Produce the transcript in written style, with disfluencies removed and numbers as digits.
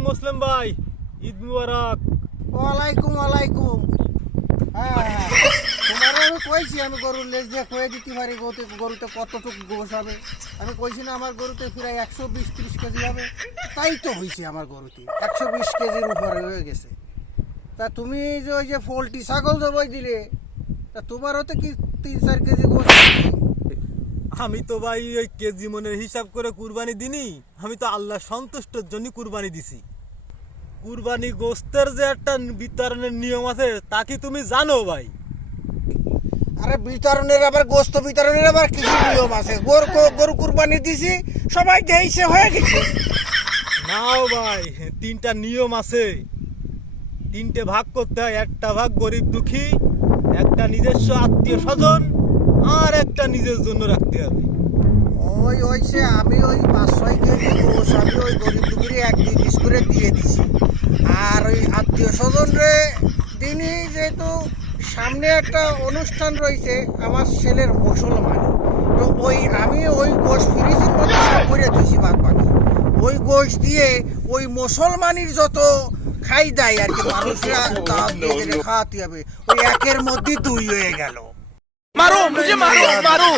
আলাইকুম মুসলিম ভাই, ঈদ মুবারক। ওয়ালাইকুম ওয়ালাইকুম। হ্যাঁ, তোমার আমি কইছি আমি গরুর লেজ দিয়ে কয়ে দিতে পারি গরুতে কতটুকু গোশ হবে। আমি কইছি না আমার গরুতে প্রায় 120-30 কেজি হবে। তাই তো হয়েছে আমার গরুতে 120 কেজির উপরে হয়ে গেছে। তা তুমি যে ওই যে পোলট্রি ছাগল জবাই দিলে, তা তোমারও তো কি 3-4 কেজি গোশ? আমি তো ভাই ওই কেজি মনের হিসাব করে কুরবানি দিনি, আমি তো আল্লাহ সন্তুষ্টর জন্য কুরবানি দিছি। কুরবানি গোস্তের যে একটা বিতরণের নিয়ম আছে তা কি তুমি জানো ভাই? আরে বিতরণের আবার গোস্ত বিতরণের আবার কিছু নিয়ম আছে। গরু কুরবানি দিছি, সবাই দিয়েছে হয়ে গেছে। নাও ভাই, 3টা নিয়ম আছে। 3টে ভাগ করতে হয়। একটা ভাগ গরিব দুঃখী, একটা নিজস্ব আত্মীয় স্বজন, আর একটা নিজের জন্য রাখতে হবে। আমি ওই 5-6 কেজি গোশ আমি ওই গরিব দুপুরে 1-2 পিস করে দিয়ে দিছি। আর ওই আত্মীয় স্বজন রে দিনই, যেহেতু সামনে একটা অনুষ্ঠান রয়েছে আমার ছেলের মুসলমান, তো আমি ওই গোশ ফ্রিজের মধ্যে সব করে দিয়েছি বাদ বাকি। ওই গোশ দিয়ে ওই মুসলমানির যত খাই দেয় আর কি, মানুষরা দাওয়াত দিয়ে দিলে খাওয়াতে হবে, ওই 1-এর মধ্যে 2 হয়ে গেল। मारो मुझे मारो मारो